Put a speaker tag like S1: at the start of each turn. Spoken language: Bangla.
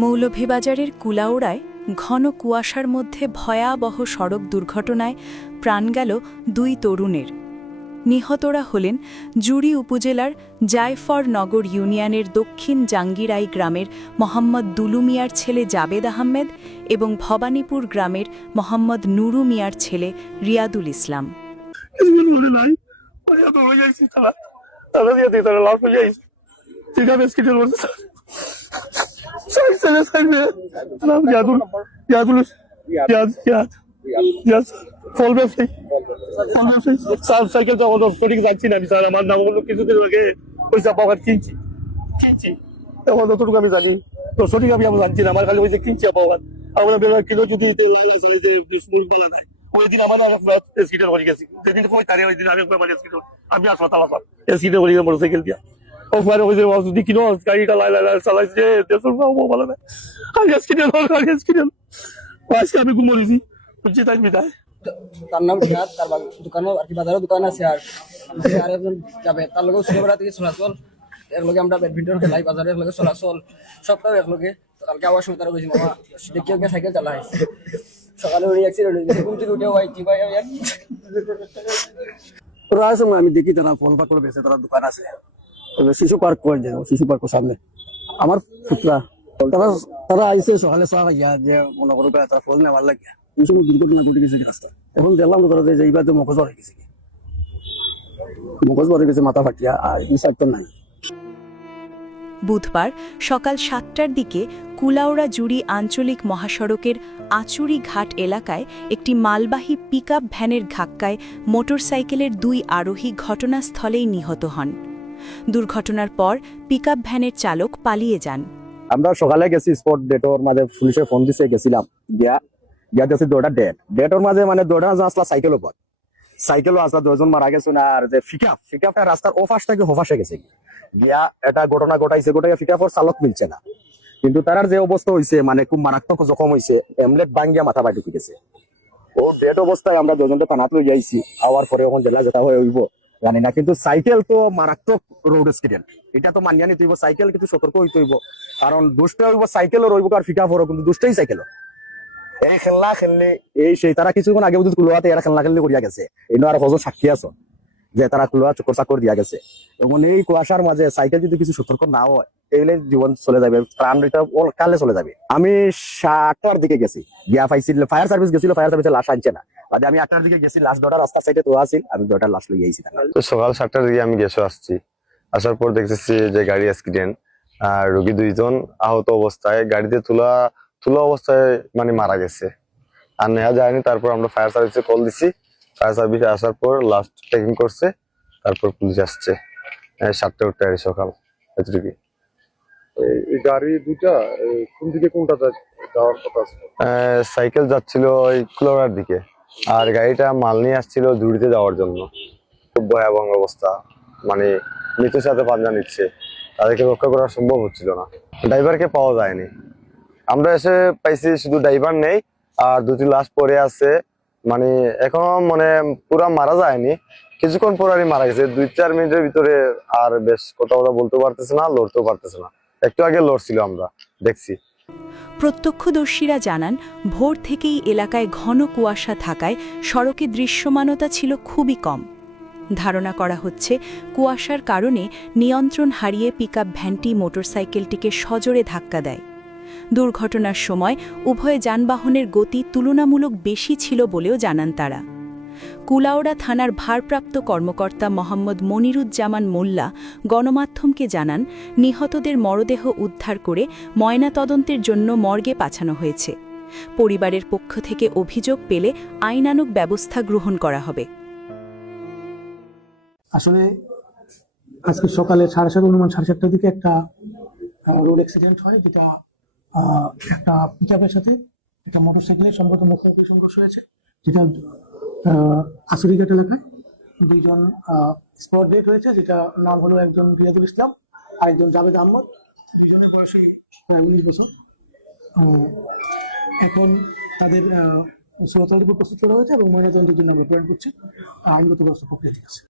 S1: মৌলভীবাজারের কুলাউড়ায় ঘন কুয়াশার মধ্যে ভয়াবহ সড়ক দুর্ঘটনায় প্রাণ গেল দুই তরুণের। নিহতরা হলেন জুড়ি উপজেলার জায়ফর নগর ইউনিয়নের দক্ষিণ জাঙ্গিরাই গ্রামের মোহাম্মদ দুলু মিয়ার ছেলে জাবেদ আহমেদ এবং ভবানীপুর গ্রামের মোহাম্মদ নুরু মিয়ার ছেলে রিয়াদুল ইসলাম।
S2: ইয়াদ ইয়াদ ফল ব্যবসায়ী। ফল ব্যবসায়ী। সাইকেল তো আমার যাচ্ছি না আমি, স্যার। আমার নাম হলো কিছুদিন আগে পয়সা পাওয়ার কিনছি। কিনছি। যতটুকু আমি জানি তো সঠিক আমি আমি জানছি না, আমার খালি ওই যে কিনছি পাওয়ার আমরা বেলা কিলো যদি বলা ওই দিন আমার স্কিটার হয়ে গেছি। যেদিন ওই দিন আমি একবার স্কিটার আমি হাসপাতাল আসলাম স্কিটার হয়ে মোটরসাইকেল দিয়া। বিদায়
S3: তার নাম তার বা- দোকানে আর কি বাজারে দোকান আছে আর আর একজন যাবে। তার লগে থেকে চলাচল। একলগে আমরা ব্যাডমিন্টন খেলাই বাজারে একলগে চলাচল সবটাও একলগে তো কালকে আবার সময় তারা মামা। দেখি সাইকেল চালাই। সকালে উনি অ্যাক্সিডেন্ট হয়েছে ঘুম থেকে উঠে ভাই ভাই
S4: আমি দেখি তারা ফল পাকড় বেছে তারা দোকান আছে। শিশু পার্ক করে যে শিশু পার্কের সামনে। আমার পুত্রা, তারা তারা আইসে সকালে চা যে মনে করো তারা ফল নেওয়ার সময় দুর্ঘটনা ঘটে গেছে রাস্তা এখন দেখলাম তারা যে এইবার তো মগজ গেছে। মগজ গেছে, মাথা ফাটিয়া, আর নাই।
S1: বুধবার সকাল সাতটার দিকে কুলাউড়া জুড়ি আঞ্চলিক মহাসড়কের আচুরি ঘাট এলাকায় একটি মালবাহী পিকআপ ভ্যানের ধাক্কায় মোটরসাইকেলের দুই আরোহী ঘটনাস্থলেই নিহত হন। দুর্ঘটনার পর পিকআপ ভ্যানের চালক পালিয়ে যান।
S4: আমরা সকালে গেছি স্পট ডেটর মাঝে পুলিশে ফোন দিছে, গেছিলাম। গিয়া গিয়া দেখছি দৌড়া ডেট ডেটর মাঝে মানে দৌড়া আসলা সাইকেল উপর। সাইকেলও আসলা দুজন মারা গেছে না, আর যে ফিকাপ ফিকাপটা রাস্তার ওফাস থেকে হোফাসে গেছে। গিয়া এটা ঘটনা ঘটাইছে গোটাইয়া ফিকাপর চালক মিলছে না। কিন্তু তার যে অবস্থা হয়েছে মানে খুব মারাত্মক জখম হয়েছে এমলেট বাঙ্গিয়া মাথা ঢুকে গেছে। ও ডেট অবস্থায় আমরা দুজনটা থানাত যাইছি আওয়ার পরে এখন জেলা যেটা হয়ে হইব। জানি না, কিন্তু সাইকেল তো মারাত্মক রোড অ্যাক্সিডেন্ট এটা তো মানিয়া নিতে হইব সাইকেল কিন্তু সতর্ক হইতে হইব। কারণ দুষ্ট হইব সাইকেলও রইব আর ফিকা পড়ো কিন্তু দুষ্টই সাইকেল এই খেলনা খেললে এই সেই তারা কিছুক্ষণ আগে বুঝি কুলোয়াতে এরা খেলনা খেললে করিয়া গেছে। এই আর হজর সাক্ষী আছো, যে তারা কুলোয়া চক্কর চাকর দিয়া গেছে। এবং এই কুয়াশার মাঝে সাইকেল যদি কিছু সতর্ক না হয় তাহলে জীবন চলে যাবে প্রাণ কালে চলে যাবে। আমি আটটার দিকে গেছি, গিয়া পাইছিল ফায়ার সার্ভিস গেছিল ফায়ার সার্ভিসের লাশ আনছে না। বাদে আমি আটটার দিকে গেছি লাশ দটা রাস্তার সাইডে তো আছিল আমি দটার লাশ লই আইছি
S5: তো সকাল সাতটার দিকে আমি গেছো আসছি। আসার পর দেখতেছি যে গাড়ি অ্যাক্সিডেন্ট আর রোগী দুইজন আহত অবস্থায় গাড়িতে তোলা তোলা অবস্থায় মানে মারা গেছে। আর নেওয়া যায়নি তারপর আমরা ফায়ার সার্ভিসে কল দিছি। ফায়ার সার্ভিসে আসার পর লাস্ট চেকিং করছে তারপর পুলিশ আসছে। সাতটা উঠতে আর সকাল এতটুকু
S6: এই গাড়ি দুটা কোন দিকে কোনটা যাওয়ার কথা
S5: সাইকেল যাচ্ছিল ওই কুলোড়ার দিকে। আর গাড়িটা মাল নিয়ে আসছিল জুড়িতে যাওয়ার জন্য। খুব ভয়াবহ অবস্থা। মানে মৃত্যুর সাথে পাঞ্জা নিচ্ছে। তাদেরকে রক্ষা করা সম্ভব হচ্ছিল না। ড্রাইভারকে পাওয়া যায়নি। আমরা এসে পাইছি, শুধু ড্রাইভার নেই, আর দুটি লাশ পরে আছে। মানে এখনও মানে পুরা মারা যায়নি। কিছুক্ষণ পর আর মারা গেছে। দুই, চার মিনিটের ভিতরে আর বেশ কথা কথা বলতে পারতেছে না, লড়তেও পারতেছে না। একটু আগে লড়ছিল আমরা, দেখছি।
S1: প্রত্যক্ষদর্শীরা জানান, ভোর থেকেই এলাকায় ঘন কুয়াশা থাকায় সড়কে দৃশ্যমানতা ছিল খুবই কম। ধারণা করা হচ্ছে, কুয়াশার কারণে নিয়ন্ত্রণ হারিয়ে পিকআপ ভ্যানটি মোটরসাইকেলটিকে সজোরে ধাক্কা দেয়। দুর্ঘটনার সময় উভয় যানবাহনের গতি তুলনামূলক বেশি ছিল বলেও জানান তারা। কুলাউড়া থানার ভারপ্রাপ্ত কর্মকর্তা মোহাম্মদ মনিরুজ্জামান মোল্লা গণমাধ্যমকে জানান, নিহতদের মরদেহ উদ্ধার করে ময়নাতদন্তের জন্য মর্গে পাঠানো হয়েছে। পরিবারের পক্ষ থেকে অভিযোগ পেলে আইনানুক ব্যবস্থা গ্রহণ করা হবে।
S7: আসলে আজকে সকালে সাড়ে সাত অনুমান সাড়ে সাতটার দিকে একটা রোড অ্যাক্সিডেন্ট হয়, যেটা একটা পিকআপের সাথে একটা মোটরসাইকেলের সম্পর্ক মুখোমুখি সংঘর্ষ হয়েছে, যেটা আসুরিঘাট এলাকায় দুইজন স্পট ডেট হয়েছে যেটা নাম হলো একজন রিয়াজুল ইসলাম আর একজন জাভেদ আহমদ। দুজনের বয়সী প্রায় উনিশ বছর। এখন তাদের সুরতাল উপর প্রস্তুত করা হয়েছে এবং ময়নাতদন্তের জন্য আমরা প্রেরণ করছি। আইনগত ব্যবস্থা প্রক্রিয়া ঠিক আছে।